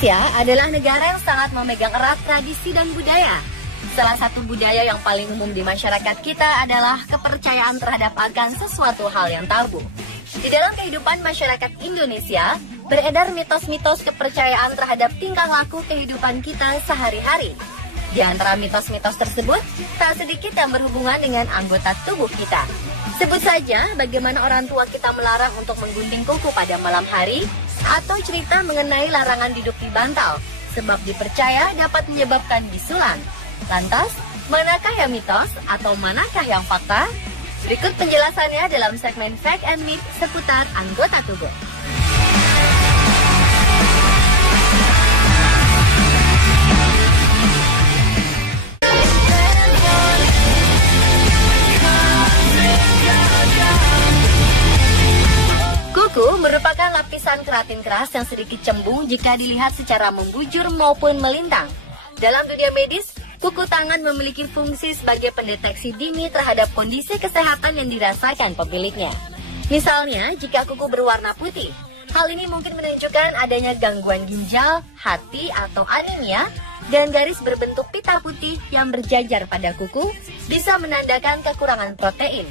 Indonesia adalah negara yang sangat memegang erat tradisi dan budaya. Salah satu budaya yang paling umum di masyarakat kita adalah kepercayaan terhadap akan sesuatu hal yang tabu. Di dalam kehidupan masyarakat Indonesia, beredar mitos-mitos kepercayaan terhadap tingkah laku kehidupan kita sehari-hari. Di antara mitos-mitos tersebut, tak sedikit yang berhubungan dengan anggota tubuh kita. Sebut saja bagaimana orang tua kita melarang untuk menggunting kuku pada malam hari, atau cerita mengenai larangan duduk di bantal, sebab dipercaya dapat menyebabkan bisulan. Lantas, manakah yang mitos atau manakah yang fakta? Berikut penjelasannya dalam segmen Fact and Myth seputar anggota tubuh. Kuku merupakan lapisan keratin keras yang sedikit cembung jika dilihat secara membujur maupun melintang. Dalam dunia medis, kuku tangan memiliki fungsi sebagai pendeteksi dini terhadap kondisi kesehatan yang dirasakan pemiliknya. Misalnya, jika kuku berwarna putih, hal ini mungkin menunjukkan adanya gangguan ginjal, hati, atau anemia, dan garis berbentuk pita putih yang berjajar pada kuku bisa menandakan kekurangan protein.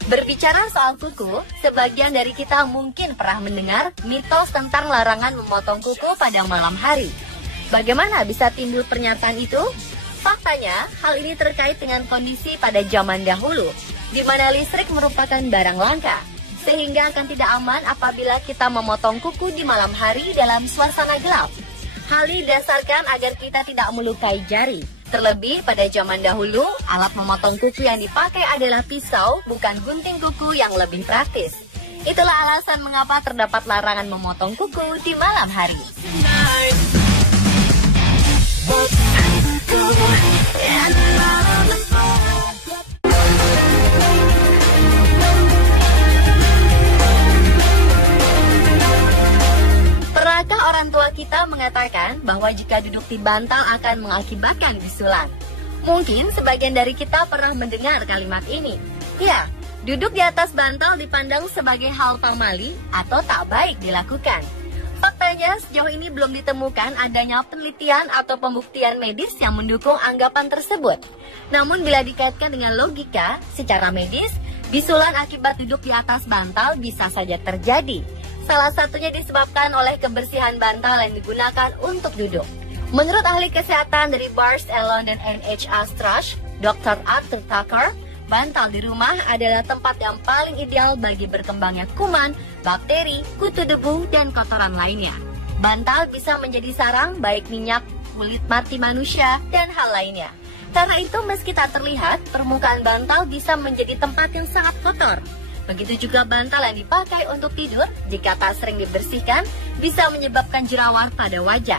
Berbicara soal kuku, sebagian dari kita mungkin pernah mendengar mitos tentang larangan memotong kuku pada malam hari. Bagaimana bisa timbul pernyataan itu? Faktanya, hal ini terkait dengan kondisi pada zaman dahulu, di mana listrik merupakan barang langka, sehingga akan tidak aman apabila kita memotong kuku di malam hari dalam suasana gelap. Hal ini didasarkan agar kita tidak melukai jari. Terlebih pada zaman dahulu, alat memotong kuku yang dipakai adalah pisau, bukan gunting kuku yang lebih praktis. Itulah alasan mengapa terdapat larangan memotong kuku di malam hari. Pernahkah orang tua kita mengatakan bahwa jika duduk di bantal akan mengakibatkan bisulan? Mungkin sebagian dari kita pernah mendengar kalimat ini. Ya, duduk di atas bantal dipandang sebagai hal pamali atau tak baik dilakukan. Faktanya, sejauh ini belum ditemukan adanya penelitian atau pembuktian medis yang mendukung anggapan tersebut. Namun bila dikaitkan dengan logika, secara medis, bisulan akibat duduk di atas bantal bisa saja terjadi. Salah satunya disebabkan oleh kebersihan bantal yang digunakan untuk duduk. Menurut ahli kesehatan dari Bars Elon dan NHS Trust, Dr. Arthur Tucker, bantal di rumah adalah tempat yang paling ideal bagi berkembangnya kuman, bakteri, kutu debu, dan kotoran lainnya. Bantal bisa menjadi sarang baik minyak, kulit mati manusia, dan hal lainnya. Karena itu meski tak terlihat, permukaan bantal bisa menjadi tempat yang sangat kotor. Begitu juga bantal yang dipakai untuk tidur, jika tak sering dibersihkan, bisa menyebabkan jerawat pada wajah.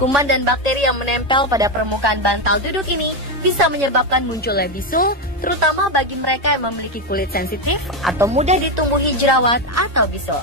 Kuman dan bakteri yang menempel pada permukaan bantal duduk ini bisa menyebabkan munculnya bisul, terutama bagi mereka yang memiliki kulit sensitif atau mudah ditumbuhi jerawat atau bisul.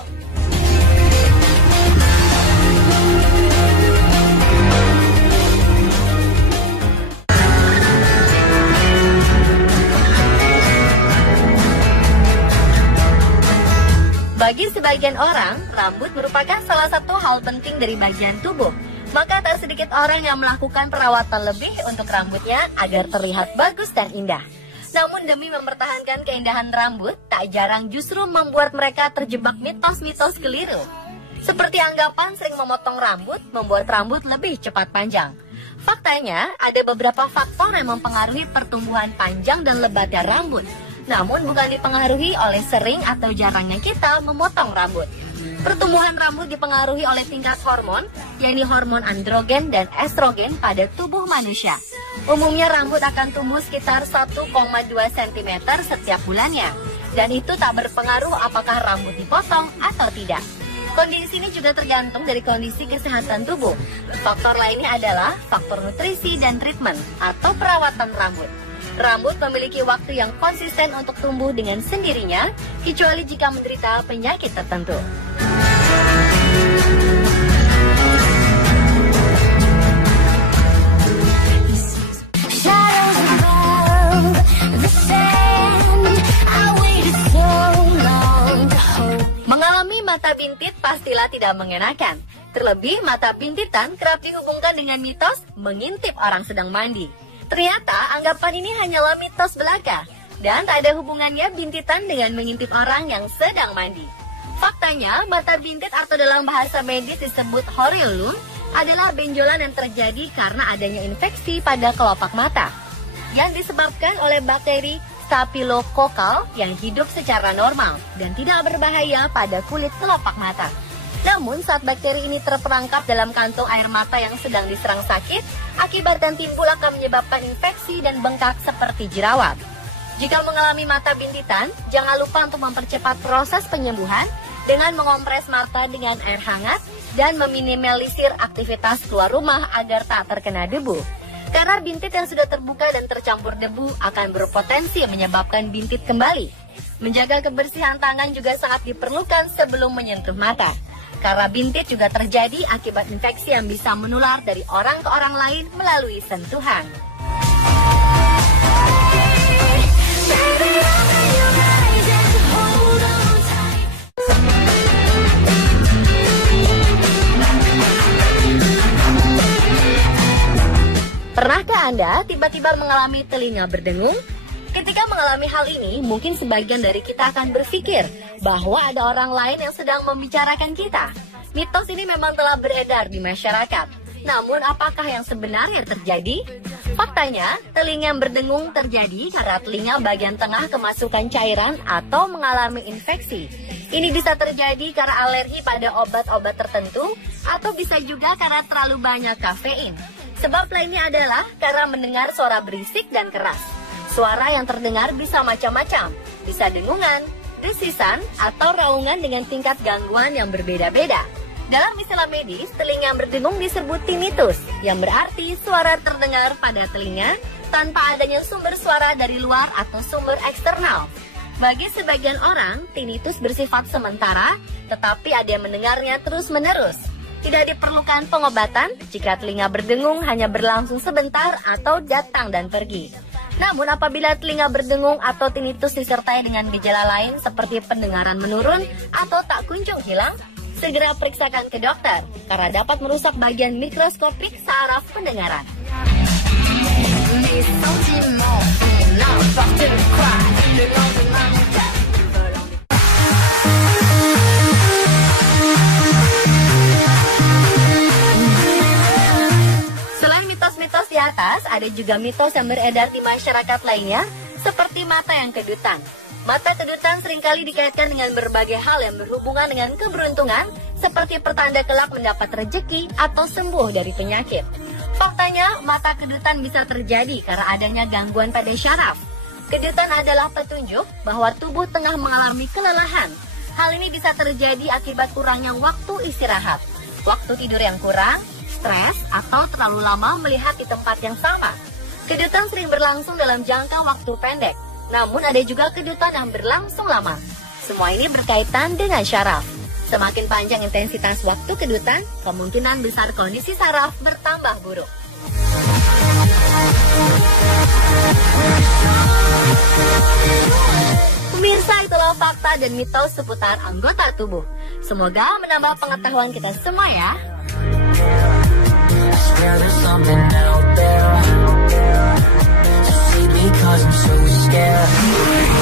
Bagi sebagian orang, rambut merupakan salah satu hal penting dari bagian tubuh. Maka tak sedikit orang yang melakukan perawatan lebih untuk rambutnya agar terlihat bagus dan indah. Namun demi mempertahankan keindahan rambut, tak jarang justru membuat mereka terjebak mitos-mitos keliru. Seperti anggapan sering memotong rambut membuat rambut lebih cepat panjang. Faktanya, ada beberapa faktor yang mempengaruhi pertumbuhan panjang dan lebatnya rambut. Namun bukan dipengaruhi oleh sering atau jarangnya kita memotong rambut. Pertumbuhan rambut dipengaruhi oleh tingkat hormon, yaitu hormon androgen dan estrogen pada tubuh manusia. Umumnya rambut akan tumbuh sekitar 1,2 cm setiap bulannya. Dan itu tak berpengaruh apakah rambut dipotong atau tidak. Kondisi ini juga tergantung dari kondisi kesehatan tubuh. Faktor lainnya adalah faktor nutrisi dan treatment atau perawatan rambut. Rambut memiliki waktu yang konsisten untuk tumbuh dengan sendirinya, kecuali jika menderita penyakit tertentu. Mengalami mata bintit pastilah tidak mengenakan. Terlebih, mata bintitan kerap dihubungkan dengan mitos mengintip orang sedang mandi. Ternyata anggapan ini hanyalah mitos belaka dan tak ada hubungannya bintitan dengan mengintip orang yang sedang mandi. Faktanya, mata bintit atau dalam bahasa medis disebut horreolum adalah benjolan yang terjadi karena adanya infeksi pada kelopak mata yang disebabkan oleh bakteri Staphylococcus yang hidup secara normal dan tidak berbahaya pada kulit kelopak mata. Namun saat bakteri ini terperangkap dalam kantung air mata yang sedang diserang sakit, akibat dan timbul akan menyebabkan infeksi dan bengkak seperti jerawat. Jika mengalami mata bintitan, jangan lupa untuk mempercepat proses penyembuhan dengan mengompres mata dengan air hangat dan meminimalisir aktivitas keluar rumah agar tak terkena debu. Karena bintit yang sudah terbuka dan tercampur debu akan berpotensi menyebabkan bintit kembali. Menjaga kebersihan tangan juga sangat diperlukan sebelum menyentuh mata. Karena bintit juga terjadi akibat infeksi yang bisa menular dari orang ke orang lain melalui sentuhan. Pernahkah Anda tiba-tiba mengalami telinga berdengung? Ketika mengalami hal ini, mungkin sebagian dari kita akan berpikir bahwa ada orang lain yang sedang membicarakan kita. Mitos ini memang telah beredar di masyarakat. Namun, apakah yang sebenarnya terjadi? Faktanya, telinga yang berdengung terjadi karena telinga bagian tengah kemasukan cairan atau mengalami infeksi. Ini bisa terjadi karena alergi pada obat-obat tertentu atau bisa juga karena terlalu banyak kafein. Sebab lainnya adalah karena mendengar suara berisik dan keras. Suara yang terdengar bisa macam-macam, bisa dengungan, desisan, atau raungan dengan tingkat gangguan yang berbeda-beda. Dalam istilah medis, telinga yang berdengung disebut tinnitus, yang berarti suara terdengar pada telinga tanpa adanya sumber suara dari luar atau sumber eksternal. Bagi sebagian orang, tinnitus bersifat sementara, tetapi ada yang mendengarnya terus-menerus. Tidak diperlukan pengobatan jika telinga berdengung hanya berlangsung sebentar atau datang dan pergi. Namun apabila telinga berdengung atau tinnitus disertai dengan gejala lain seperti pendengaran menurun atau tak kunjung hilang, segera periksakan ke dokter karena dapat merusak bagian mikroskopik saraf pendengaran. Mitos di atas, ada juga mitos yang beredar di masyarakat lainnya, seperti mata yang kedutan. Mata kedutan seringkali dikaitkan dengan berbagai hal yang berhubungan dengan keberuntungan, seperti pertanda kelak mendapat rezeki atau sembuh dari penyakit. Faktanya, mata kedutan bisa terjadi karena adanya gangguan pada syaraf. Kedutan adalah petunjuk bahwa tubuh tengah mengalami kelelahan. Hal ini bisa terjadi akibat kurangnya waktu istirahat, waktu tidur yang kurang, stres, atau terlalu lama melihat di tempat yang sama. Kedutan sering berlangsung dalam jangka waktu pendek, namun ada juga kedutan yang berlangsung lama. Semua ini berkaitan dengan syaraf. Semakin panjang intensitas waktu kedutan, kemungkinan besar kondisi saraf bertambah buruk. Pemirsa, itulah fakta dan mitos seputar anggota tubuh. Semoga menambah pengetahuan kita semua ya. There's something out there. Just see me 'cause I'm so scared.